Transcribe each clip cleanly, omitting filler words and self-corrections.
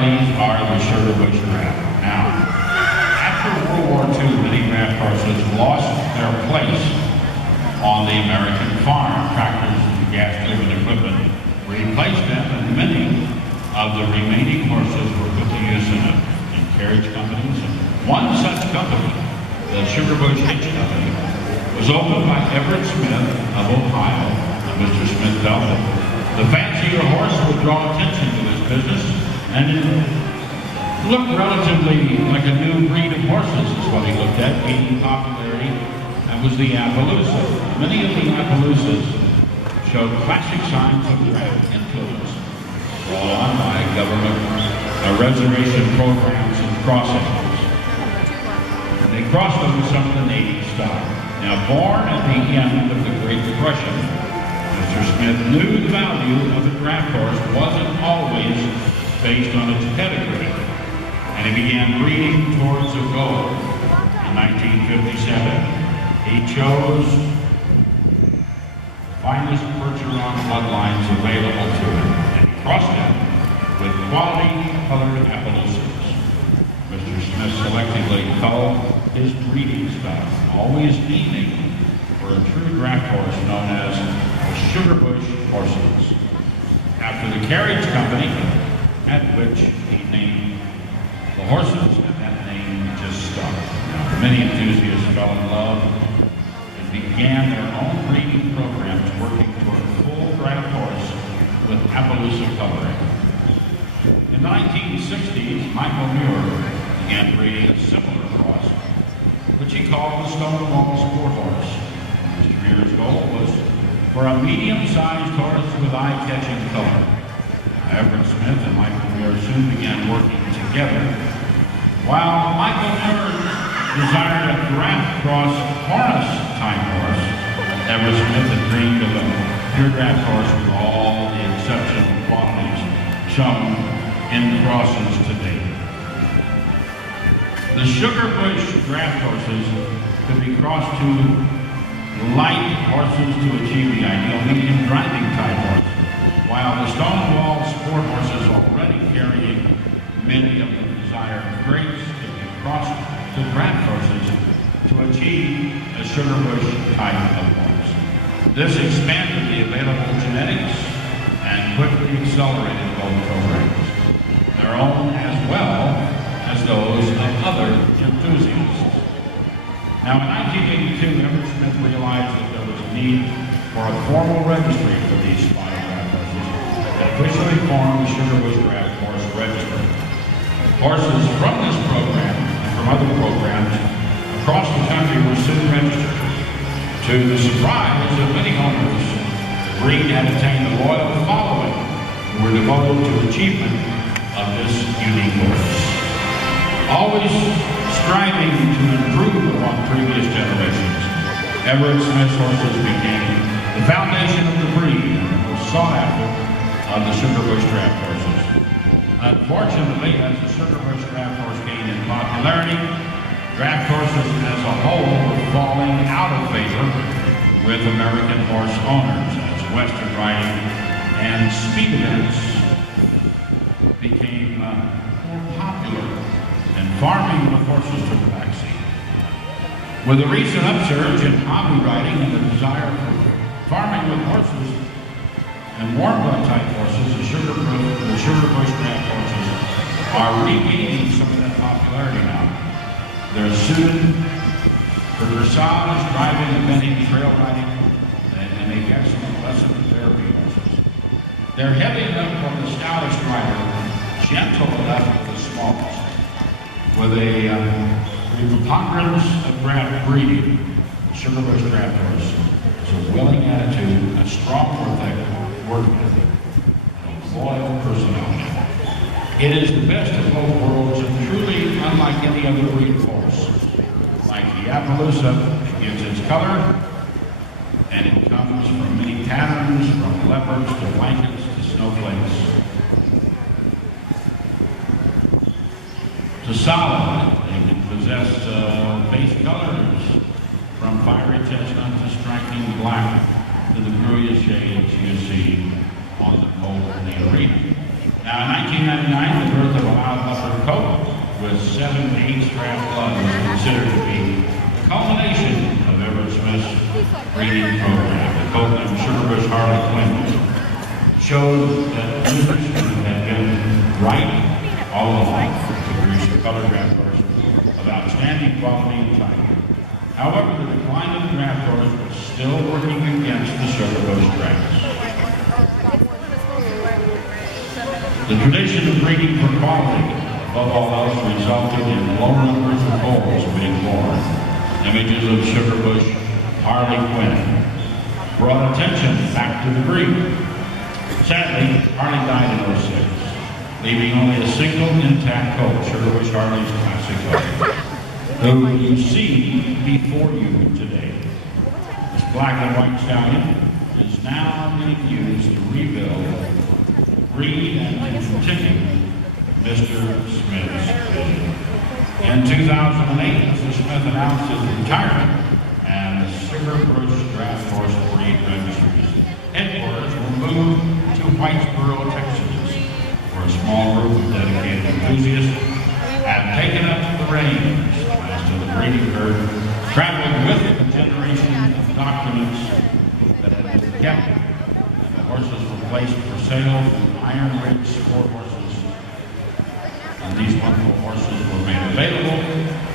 Harleys are the Sugarbush draft. Now, after World War II, many draft horses lost their place on the American farm. Tractors and gas-driven equipment replaced them, and many of the remaining horses were put to use in carriage companies. One such company, the Sugarbush Hitch Company, was opened by Everett Smith of Ohio. Mr. Smith felt that the fancier horse would draw attention to this business, and it looked relatively like a new breed of horses, is what he looked at, gaining popularity. That was the Appaloosa. Many of the Appaloosas showed classic signs of draft influence, brought on by government reservation programs and crossings. And they crossed them with some of the native stock. Now, born at the end of the Great Depression, Mr. Smith knew the value of a draft horse wasn't always based on its pedigree, and he began breeding towards a goal. In 1957, he chose the finest Percheron bloodlines available to him, and he crossed them with quality colored Appaloosas. Mr. Smith selectively culled his breeding stock, always aiming for a true draft horse known as the Sugarbush horses, after the carriage company at which he named the horses, and that name just stuck. Now, many enthusiasts fell in love and began their own breeding programs working toward a full draft horse with Appaloosa coloring. In the 1960s, Michael Muir began breeding a similar cross, which he called the Stonewall Sport Horse. Mr. Muir's goal was for a medium-sized horse with eye-catching color. Everett Smith and Michael Muir soon began working together. While Michael Muir desired a draft cross harness type horse, Everett Smith had dreamed of a pure draft horse with all the exceptional qualities shown in the crosses today. The Sugarbush draft horses could be crossed to light horses to achieve the ideal medium driving type horse, while the Stonewall Sport horses already carrying many of the desired traits could be crossed to draft horses to achieve a Sugarbush type of horse. This expanded the available genetics and quickly accelerated both programs, their own as well as those of other enthusiasts. Now, in 1982, Everett Smith realized that there was a need for a formal registry for these spotted draft horses, and officially formed the Sugarbush Draft Horse Registry. Horses from this program and from other programs across the country were soon registered. To the surprise of many owners, the breed had attained a loyal following who were devoted to achievement of this unique horse. Always striving to improve upon previous generations, Everett Smith's horses became the foundation of the breed and the most sought after of the Sugarbush draft horses. Unfortunately, as the Sugarbush draft horse gained in popularity, draft horses as a whole were falling out of favor with American horse owners as Western riding and speed events became more popular, and farming with horses took a backseat. With the recent upsurge in hobby riding and the desire for farming with horses and warm blood type horses, the Sugarbush draft horses are regaining some of that popularity now. They're suited for dressage, driving, eventing, trail riding, and make excellent lesson therapy horses. They're heavy enough for the stoutest rider, gentle enough for the smallest. With a preponderance of draft breeding, the Sugarbush draft horse is a willing attitude, a strong work ethic, and a loyal personality. It is the best of both worlds and truly unlike any other breed of horse. Like the Appaloosa, it gives its color, and it comes from many patterns, from leopards to blankets to snowflakes. To solid, they can possess base colors from fiery chestnut to striking black to the brilliant shades you see on the pole in the arena. Now, in 1999, the birth of without upper coat with 7/8 draft blood is considered to be the culmination of Everett Smith's breeding program. The coat named Sugarbush Harley Quinn showed that Mr. Smith had been right all along to produce a color draft horse of outstanding quality and type. However, the decline of the draft horse was still working against the Sugarbush drafts. The tradition of breeding for quality, above all else, resulted in low numbers of foals being born. Images of Sugarbush Harley Quinn brought attention back to the breed. Sadly, Harley died in 06, leaving only a single intact colt, Sugarbush Harley's classic colt, who you see before you today. This black and white stallion is now being used to rebuild, breed, and to continue Mr. Smith's vision. In 2008, Mr. Smith announced his retirement, and the Sugarbush Draft Horse Breed Registry's headquarters were moved to Whitesboro, Texas, where a small group of dedicated enthusiasts had taken up the reins to the breeding herd, traveling with a generation of documents that had been kept. The horses were placed for sale from Iron Ridge Sport Horses, and these wonderful horses were made available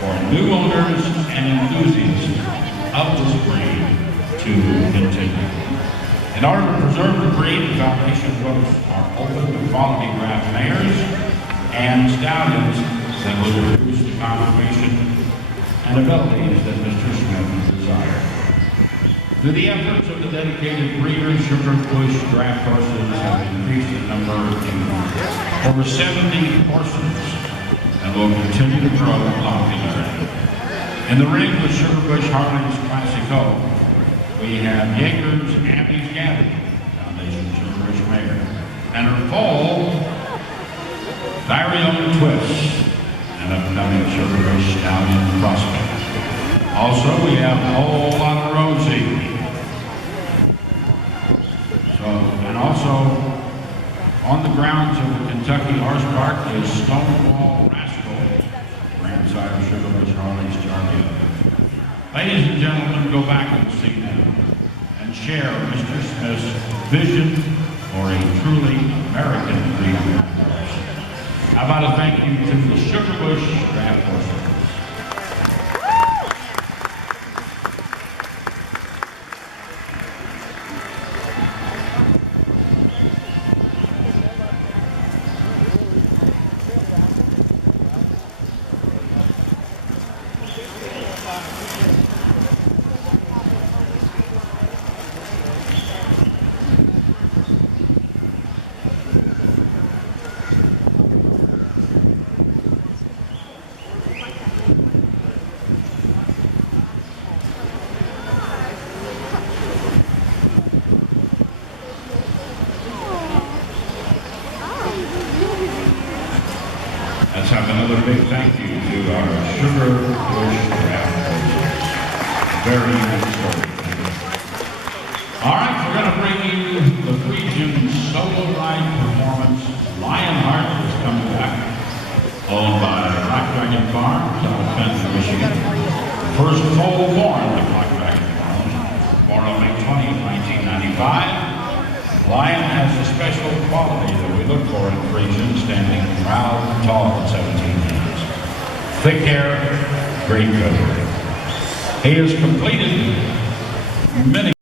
for new owners and enthusiasts of this breed to continue. In order to preserve the breed, the foundation books are open to quality draft mares and stallions that will produce the conservation and abilities that Mr. Smith desired. Through the efforts of the dedicated breeders, Sugarbush draft horses have increased in number to over 70 horses and will continue to grow in popularity. In the ring with Sugarbush Harley's classic colt, we have Yeager's Abby's Gabby, Foundation Sugarbush mare, and her foal, Diary Twist, an upcoming Sugarbush stallion prospect. Also, we have a whole lot of Rosie. And also, on the grounds of the Kentucky Horse Park is Stonewall Rascal, grandsire of Sugarbush Harley's Charlie. Ladies and gentlemen, go back and see them and share Mr. Smith's vision for a truly American breed. How about a thank you to the Sugarbush Draft Horses? Let's have another big thank you to our Sugarbush Draft Horses. Very unique story. All right, we're going to bring you the Frisian solo ride performance. Lionheart is coming back, owned by Black Dragon Farms out of Benton, Michigan. First foal born by Black Dragon Farms, born on May 20th, 1995. Lion has a special quality that we look for in Frisian, standing proud and tall at 17 inches. Thick hair, great coat. He has completed many